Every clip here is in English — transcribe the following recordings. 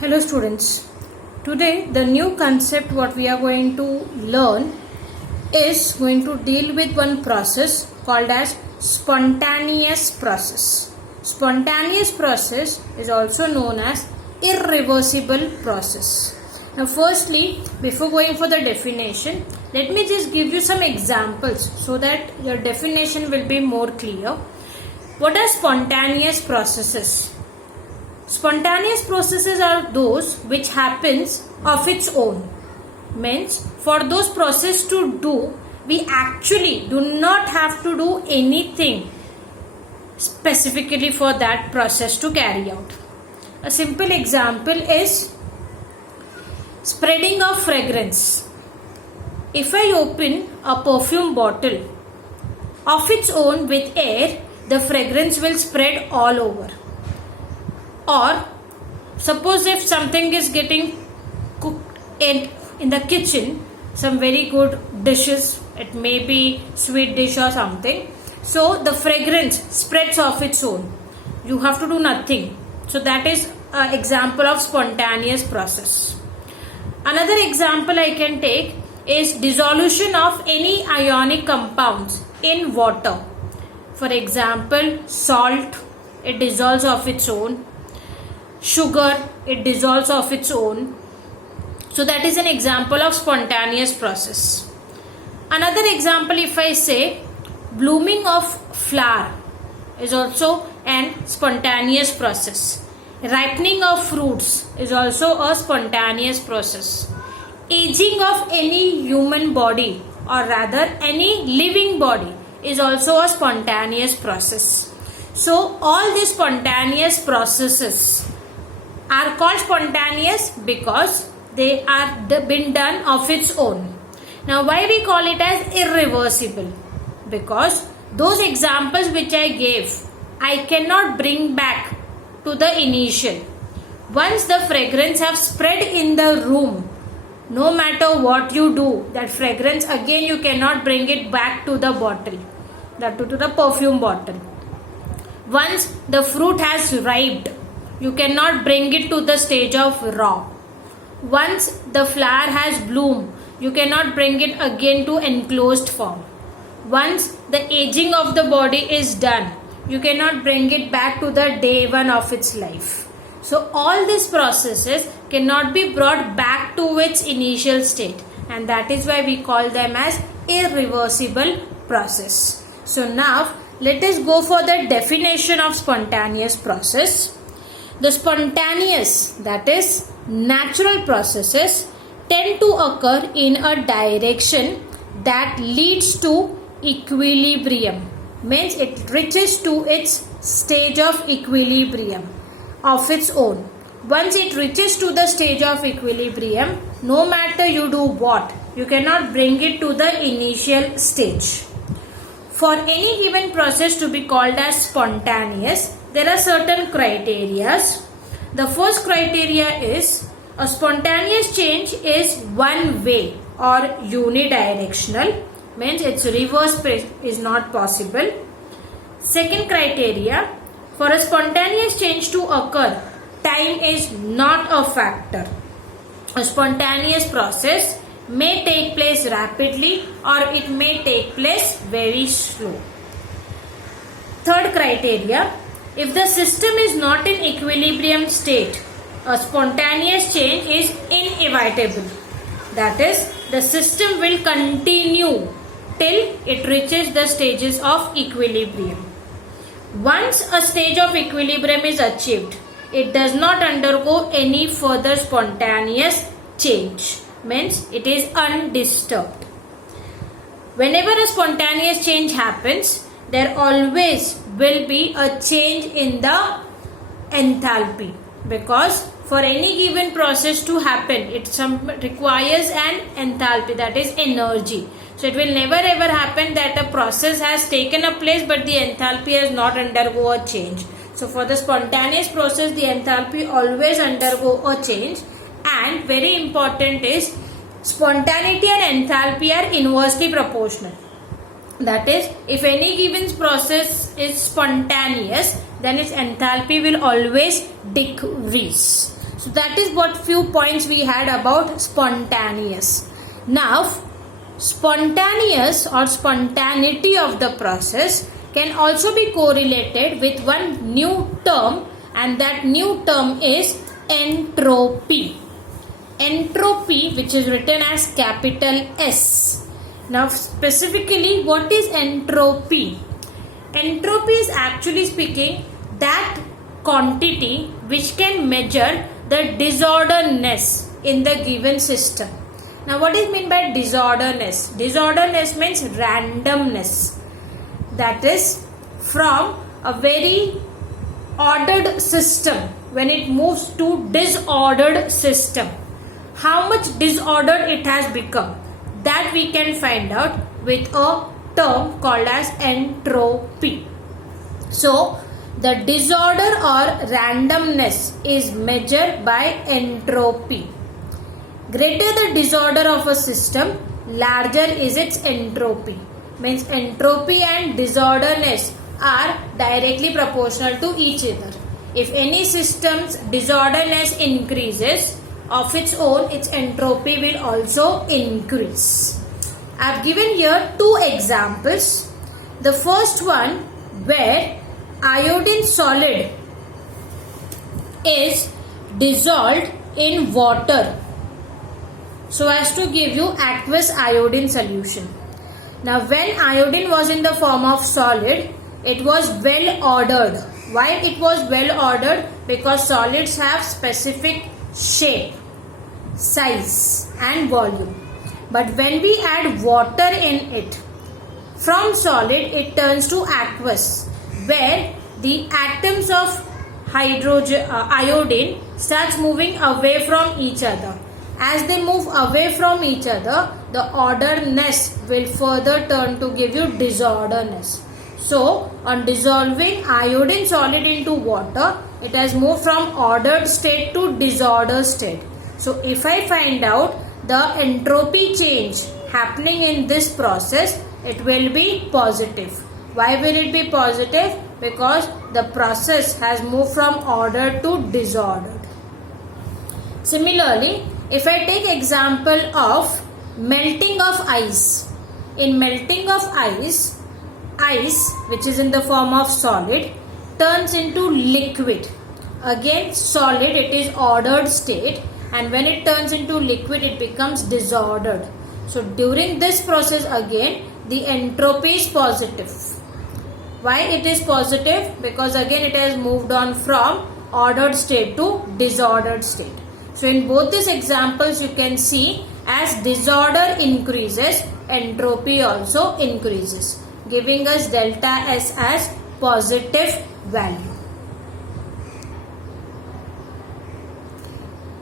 Hello students, today the new concept what we are going to learn is going to deal with one process called as spontaneous process. Spontaneous process is also known as irreversible process. Now firstly, before going for the definition, let me just give you some examples so that your definition will be more clear. What are spontaneous processes? Spontaneous processes are those which happens of its own. Means for those processes to do, we actually do not have to do anything specifically for that process to carry out. A simple example is spreading of fragrance. If I open a perfume bottle of its own with air, the fragrance will spread all over. Or suppose if something is getting cooked in the kitchen, some very good dishes, it may be sweet dish or something, so the fragrance spreads of its own. You have to do nothing. So that is an example of spontaneous process. Another example I can take is dissolution of any ionic compounds in water. For example, salt, it dissolves of its own. Sugar, it dissolves of its own. So that is an example of spontaneous process. Another example, if I say blooming of flower is also an spontaneous process. Ripening of fruits is also a spontaneous process. Aging of any human body or rather any living body is also a spontaneous process. So all these spontaneous processes are called spontaneous because they are been done of its own. Now why we call it as irreversible? Because those examples which I gave, I cannot bring back to the initial. Once the fragrance have spread in the room, no matter what you do, that fragrance again you cannot bring it back to the bottle, that to the perfume bottle. Once the fruit has ripened, you cannot bring it to the stage of raw. Once the flower has bloomed, you cannot bring it again to enclosed form. Once the aging of the body is done, you cannot bring it back to the day one of its life. So all these processes cannot be brought back to its initial state, and that is why we call them as irreversible process. So now let us go for the definition of spontaneous process. The spontaneous, that is natural processes, tend to occur in a direction that leads to equilibrium. Means it reaches to its stage of equilibrium of its own. Once it reaches to the stage of equilibrium, no matter you do what, you cannot bring it to the initial stage. For any given process to be called as spontaneous, there are certain criteria. The first criteria is a spontaneous change is one way or unidirectional, means its reverse is not possible. Second criteria, for a spontaneous change to occur, time is not a factor. A spontaneous process may take place rapidly or it may take place very slow. Third criteria, if the system is not in equilibrium state, a spontaneous change is inevitable. That is, the system will continue till it reaches the stages of equilibrium. Once a stage of equilibrium is achieved, it does not undergo any further spontaneous change. Means it is undisturbed. Whenever a spontaneous change happens, there always will be a change in the enthalpy, because for any given process to happen, it requires an enthalpy, that is energy. So it will never ever happen that a process has taken a place but the enthalpy has not undergo a change. So for the spontaneous process, the enthalpy always undergo a change. And very important is spontaneity and enthalpy are inversely proportional. That is, if any given process is spontaneous, then its enthalpy will always decrease. So that is what few points we had about spontaneous. Now spontaneous or spontaneity of the process can also be correlated with one new term, and that new term is entropy. Entropy, which is written as capital S. Now specifically, what is entropy? Entropy is actually speaking that quantity which can measure the disorderness in the given system. Now what is meant by disorderness? Disorderness means randomness. That is, from a very ordered system, when it moves to disordered system, how much disordered it has become, that we can find out with a term called as entropy. So the disorder or randomness is measured by entropy. Greater the disorder of a system, larger is its entropy. Means entropy and disorderness are directly proportional to each other. If any system's disorderness increases, of its own, its entropy will also increase. I have given here two examples. The first one, where iodine solid is dissolved in water so as to give you aqueous iodine solution. Now when iodine was in the form of solid, it was well ordered. Why it was well ordered? Because solids have specific shape, size and volume. But when we add water in it, from solid it turns to aqueous, where the atoms of iodine starts moving away from each other. As they move away from each other, the orderness will further turn to give you disorderness. So on dissolving iodine solid into water, it has moved from ordered state to disordered state. So if I find out the entropy change happening in this process, it will be positive. Why will it be positive? Because the process has moved from ordered to disordered. Similarly, if I take example of melting of ice. In melting of ice which is in the form of solid turns into liquid. Again solid, it is ordered state, and when it turns into liquid it becomes disordered. So during this process again the entropy is positive. Why it is positive? Because again it has moved on from ordered state to disordered state. So in both these examples you can see, as disorder increases, entropy also increases, giving us delta S as positive value.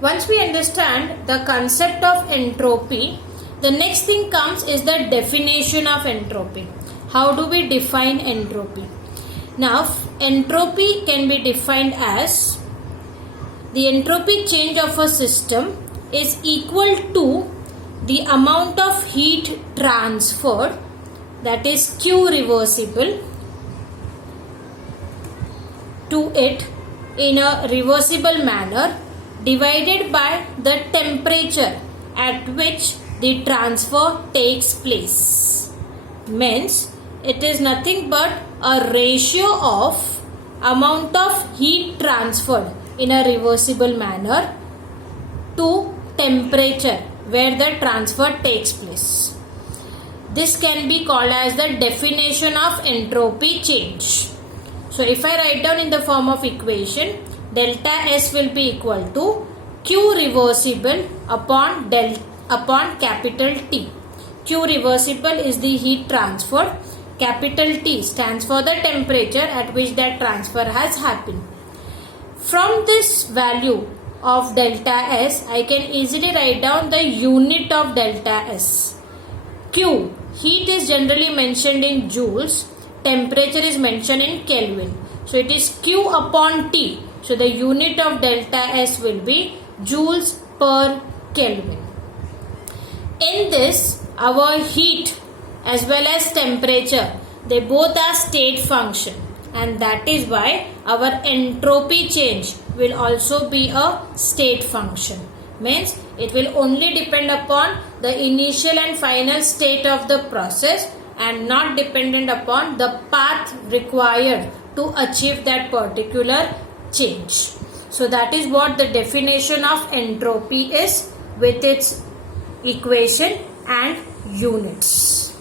Once we understand the concept of entropy, the next thing comes is the definition of entropy. How do we define entropy? Now, entropy can be defined as the entropy change of a system is equal to the amount of heat transferred, that is Q reversible, to it in a reversible manner, divided by the temperature at which the transfer takes place. Means it is nothing but a ratio of amount of heat transferred in a reversible manner to temperature where the transfer takes place. This can be called as the definition of entropy change. So if I write down in the form of equation, delta S will be equal to Q reversible upon capital T. Q reversible is the heat transfer. Capital T stands for the temperature at which that transfer has happened. From this value of delta S, I can easily write down the unit of delta S. Q, heat is generally mentioned in joules, temperature is mentioned in Kelvin. So it is Q upon T. So the unit of delta S will be joules per Kelvin. In this, our heat as well as temperature, they both are state function, and that is why our entropy change will also be a state function. Means it will only depend upon the initial and final state of the process and not dependent upon the path required to achieve that particular change. So that is what the definition of entropy is with its equation and units.